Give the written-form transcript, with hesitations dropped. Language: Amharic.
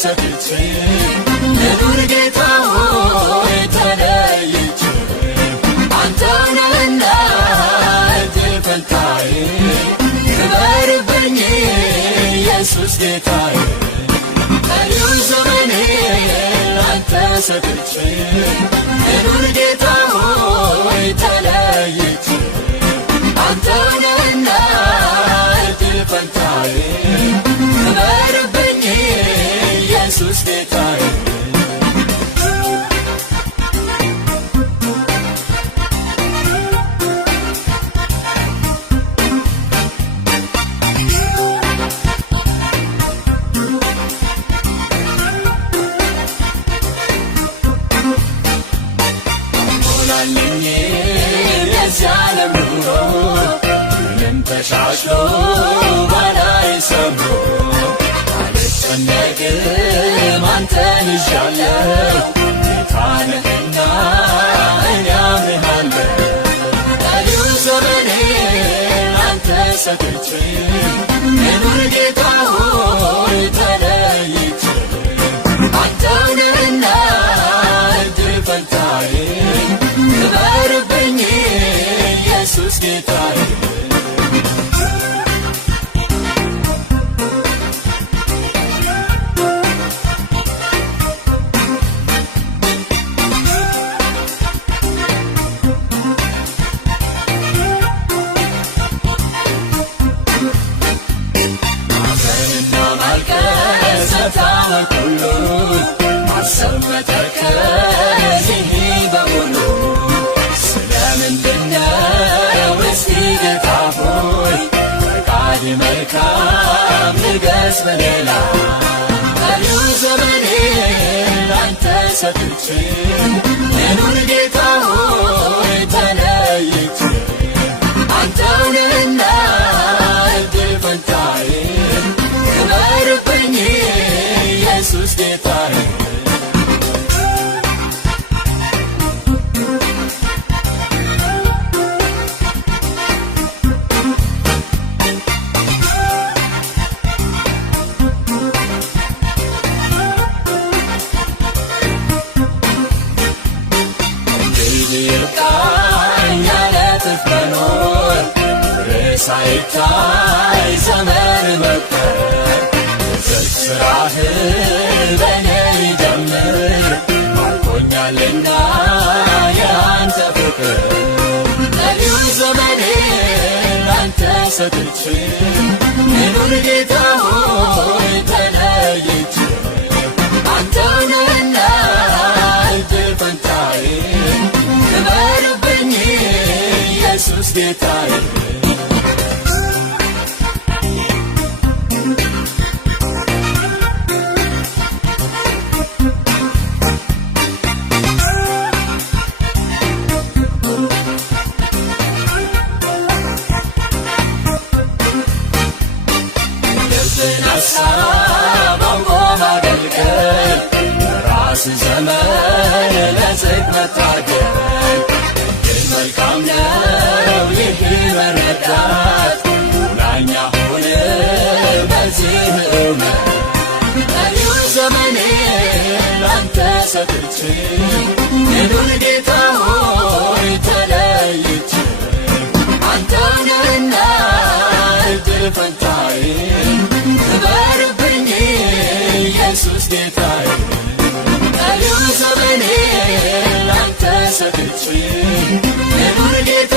ሰጥቼ ልኑር ጌታ ሆይ ተለይቼ አንተ ነህና እድል ፈንታዬ ክበርብኝ ኢየሱስ ጌታዬ ቀሪው ዘመኔ ላንተ ሰጥቼ ልኑር ጌታ ሆይ ተለይቼ አንተ ነህና እድል ፈንታዬ ክበርብኝ ኢየሱስ ጌታዬ ሞላልኝ የዚህ ዓለም ኑሮ ምንም ተሻሽሎ ባላይ ሰምሮ አልጨነቅም አንተን ይዣለሁ ጌታ ነህና እኔ አምንሃለሁ ቀሪው ዘመኔ ላንተ ሰጥቼ ልኑር ጌታ ሆይ ተለይቼ አንተ ነህና እድል ፈንታዬ ክበርብኝ ኢየሱስ ጌታዬ ሁሉ ማሰብ መተከዝ ይህ በሙሉ ስለምንድነው እስቲ ጌታ ሆይ ፈቃድ መልካም ንገስ በሌላ ቀሪው ዘመኔ ላንተ ሰጥቼ ልኑር ጌታ ሆይ ተለይቼ አንተ ነህና እድል ፈንታዬ ክበርብኝ ኢየሱስ ጌታዬ እንግዲህ ይብቃኝ ያለ እጥፍ መኖር ፍሬ ሳይታይ ዘመን መቁጠር ስራህ በኔ ይጀምር ማርኮኛልና ያንተ ፍቅር ቀሪው ዘመኔ ላንተ ሰጥቼ ልኑር ጌታ ሆይ ተለይቼ አንተ ነህና እድል ፈንታዬ ክበርብኝ ኢየሱስ ጌታዬ ሐሳብ አውቆ ማገልገል በራስ ዘመን ለጽድቅ መታገል ግን መልካም ነው ይህ መረዳት ሙላኛ ሆነ በዚህ እውነት ቀሪው ዘመኔ ላንተ ሰጥቼ ልኑር ጌታ ሆይ ተለይቼ አንተ ነህና እድል ፈንታዬ ክበርብኝ ኢየሱስ ጌታዬ ቀሪው ዘመኔ ላንተ ሰጥቼ ልኑር ጌታ